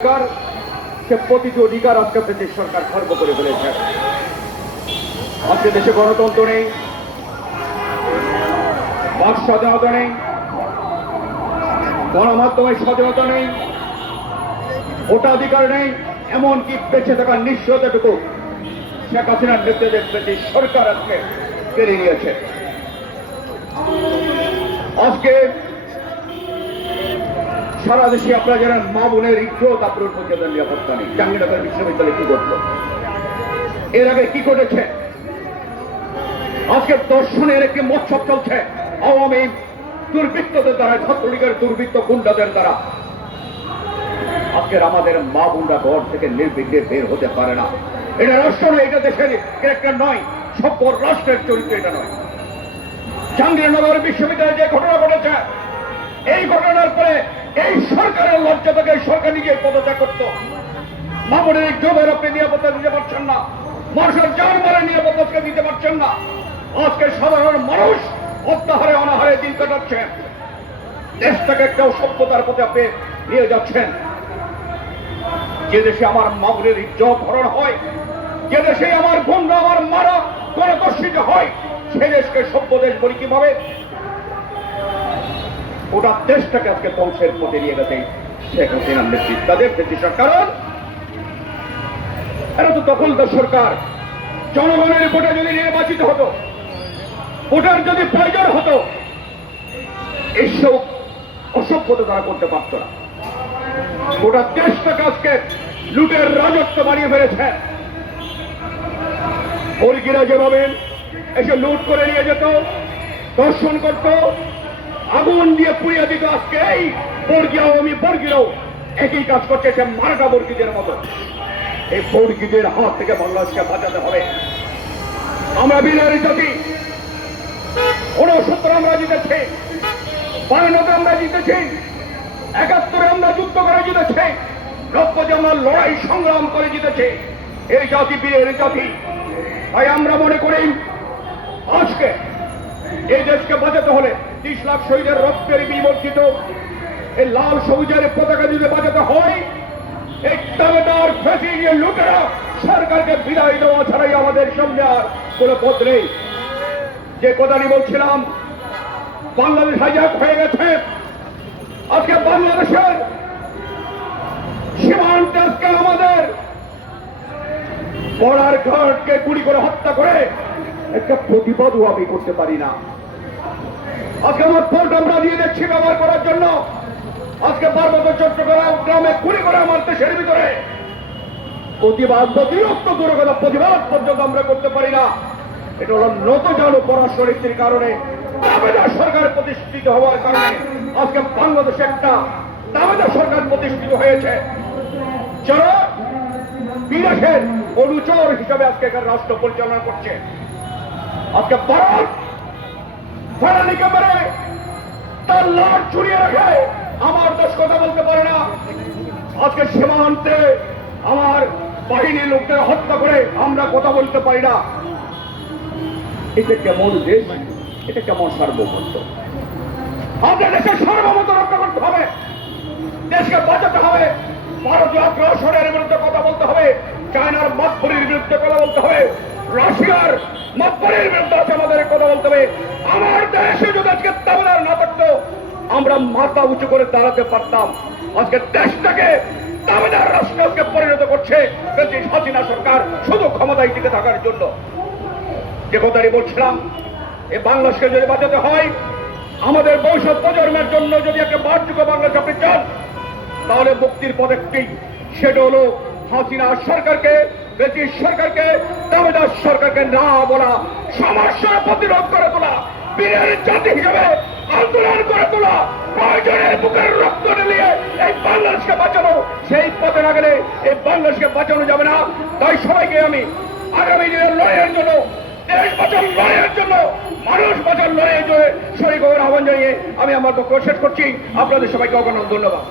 অধিকার সে অধিকার ব্রিটিশ সরকার খর্ব করে ফেলেছে। আজকে দেশে গণতন্ত্র নেই, বাক স্বাধীনতা নেই, গণমাধ্যমের স্বাধীনতা নেই, ভোটাধিকার নেই, এমনকি বেঁচে থাকার নিশ্চয়তাটুকু শেখ হাসিনার নেতৃত্বে ব্রিটিশ সরকার আজকে কেড়ে নিয়েছে। আজকে সারা দেশে আপনারা জানেন মা বোনের ইজ্জত আপনার পর্যন্ত নিরাপত্তা নেই। জাহাঙ্গীরনগর বিশ্ববিদ্যালয়ে কি করতো এর আগে কি ঘটেছে? আজকে দর্শনের একটি মৎসব চলছে। আওয়ামী দুর্বৃত্তদের দ্বারা, ছাত্রলীগের দুর্বৃত্ত গুন্ডাদের দ্বারা। আজকের আমাদের মা বোনরা ঘর থেকে নির্বিঘ্নে বের হতে পারে না। এটা রাষ্ট্র নয়, এটা দেশের ক্যারেক্টার নয়। সভ্য রাষ্ট্রের চরিত্র এটা নয়। জাহাঙ্গীরনগর বিশ্ববিদ্যালয়ে যে ঘটনা ঘটেছে, এই ঘটনার পরে এই সরকারের লজ্জা থেকে সরকার নিজে পদত্যাগ করতো। মামুনের জমের আপনি নিরাপত্তা দিতে পারছেন না। মানুষের যান নিরাপত্তা দিতে পারছেন না। আজকে সাধারণ মানুষ অত্যাহারে অনাহারে দিন কাটাচ্ছে। দেশটাকে একটা সভ্যতার পথে আপনি নিয়ে যাচ্ছেন। যে দেশে আমার মামুনের ইজ্জত হরণ হয়, যে দেশে আমার বন্ধু আমার মারা গণদর্শিত হয়, সে দেশকে সভ্য দেশ বলি কীভাবে? ওটা দেশটাকে আজকে ধ্বংসের পথে নিয়ে গেছে শেখ হাসিনার নেতৃত্ব। তাদের নেতৃত্ব কারণ এরা তো দখলদার সরকার। জনগণের ভোটে যদি নির্বাচিত হতো, ভোটার যদি প্রয়োজন হতো এইসব অসভ্যতা তারা করতে পারত না। গোটা দেশটাকে আজকে লুটের রাজত্ব বানিয়ে ফেলেছে। বর্গীরা যেভাবে এসে লুট করে নিয়ে যেত দর্শন করত আগুন দিয়ে পুড়িয়ে দিত আজকে এই বর্গী আওয়ামী বর্গীরাও একই কাজ করছে, সে মারাটা বর্গীদের মতো। এই বর্গীদের হাত থেকে বাংলাদেশকে বাঁচাতে হবে। আমরা বিনারী জাতি উনসত্তর আমরা জিতেছি বায়ান্নতে আমরা জিতেছি, একাত্তরে আমরা যুদ্ধ করে জিতেছি নব্বইতে আমরা লড়াই সংগ্রাম করে জিতেছি, এই জাতি বীরের জাতি। তাই আমরা মনে করি, আজকে এই দেশকে বাঁচাতে হলে ত্রিশ লাখ শহীদের রক্তের বিমর্জিত এই লাল সবুজের পতাকা যদি বাঁচাতে হয় লুটেরা সরকারকে বিদায় দেওয়া ছাড়াই আমাদের সামনে আর কোনো পথ নেই। যে কথাটি বলছিলাম, বাংলাদেশ হাইজাক হয়ে গেছে। আজকে বাংলাদেশের সীমান্তে আজকে আমাদের বড়ার ঘরকে গুলি করে হত্যা করে একটা প্রতিবাদও আমি করতে পারি না। আজকে আমার ভোট আমরা দিয়ে দিচ্ছি ব্যবহার করার জন্য। আজকে পার্বত্য চট্টগ্রাম গ্রামে গুলি করে আমার দেশের ভিতরে। প্রতিবাদ প্রতিরক্ত দূরে কথা, প্রতিবাদ পর্যন্ত আমরা করতে পারি না। এটা হলো নতজন পরাশরীতির কারণে সরকার প্রতিষ্ঠিত হওয়ার কারণে আজকে বাংলাদেশে একটা দাবেদার সরকার প্রতিষ্ঠিত হয়েছে। যারা বিদেশের অনুচর হিসাবে আজকে এখানে রাষ্ট্র পরিচালনা করছে। আজকে ভারত তার লাট ছড়িয়ে রাখে আমার দেশ কথা বলতে পারে না। আজকে সীমান্তে আমার বাহিনীর লোকদের হত্যা করে আমরা কথা বলতে পারি না। এটা কেমন দেশ? এটা কেমন সার্বভৌমত্ব? আমাদের রক্ষা করতে হবে। দেশকে বাঁচাতে হবে। ভারতীয় আগ্রাসনের বিরুদ্ধে কথা বলতে হবে। চায়নার মতপুরীর বিরুদ্ধে কথা বলতে হবে। রাশিয়ার মতপুরীর বিরুদ্ধে আজকে আমাদের কথা বলতে হবে। আমার দেশে যদি আজকে তামিলার না থাকতো, আমরা মাথা উঁচু করে দাঁড়াতে পারতাম। আজকে দেশটাকে তামিলার রাষ্ট্রকে পরিণত করছে হাসিনা সরকার শুধু ক্ষমতায় টিকে থাকার জন্য। যে কথাটি বলছিলাম এই বাংলাদেশকে যদি বাঁচাতে হয়, আমাদের ভবিষ্যৎ প্রজন্মের জন্য যদি একটা বারযুগ বাংলাদেশ আপনি চান, তাহলে মুক্তির পথ একটি। সেটা হলো হাসিনা সরকারকে ব্রিটিশ সরকারকে দাবেদার সরকারকে না বলা সমস্যার প্রতিরোধ করে তোলা, বীরের জাতি হিসেবে আন্দোলন করে তোলা প্রয়োজনের বুকের রক্ত নিয়ে এই বাংলাদেশকে বাঁচানো, সেই পথে না গেলে এই বাংলাদেশকে বাঁচানো যাবে না। তাই সবাইকে আমি আগামী দিনের লড়াইয়ের জন্য, দেশ বাঁচান লড়াইয়ের জন্য, মানুষ বাঁচান লড়াইয়ের জন্য শরীর আহ্বান জানিয়ে আমি আমার বক্তব্য শেষ করছি। আপনাদের সবাইকে অগণন ধন্যবাদ।